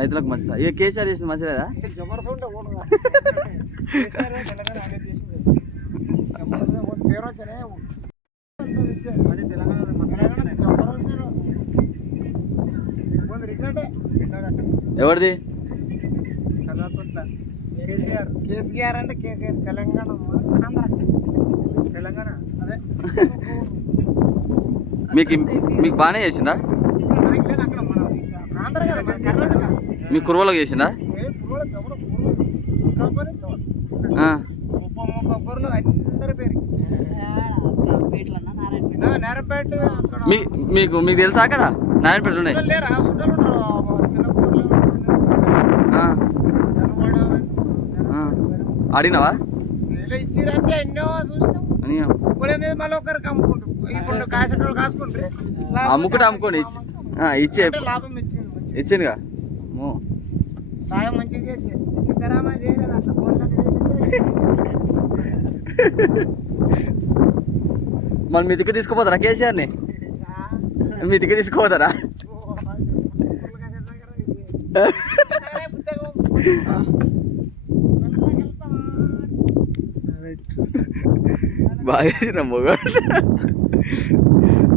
రైతులకు మంచిదా? ఇక కేసీఆర్ చేసింది మంచిదా ఎవరిది? కేసీఆర్ అంటే కేసీఆర్. తెలంగాణ తెలంగాణ. అదే. మీకు మీకు బాగానే చేసిందా? ఆంధ్ర కదా మీ కురువలకు చేసిందా మీ మీకు మీకు తెలుసా అక్కడ? నారాయణపేట ఉన్నాయి. అడిగినావా ఇచ్చిరంటే ఎన్నో చూసినాం. మళ్ళీ ఒకరికి అమ్ముకుంటారు. ఇప్పుడు కాసేటోళ్ళు అమ్ముకుంటే అమ్ముకోండి. ఇచ్చి ఇచ్చే. ఇచ్చిందిగా ఓ. సాయం మంచిగా చేసి సిద్ధరామయ్య చేయలేదు అట్లా ఫోన్లకు చేయలేదు. మరి మీ దిక్కు తీసుకుపోతారా కేసీఆర్ని మీ దిక్కు తీసుకుపోతారా? బాగా చేసిన మొగాడు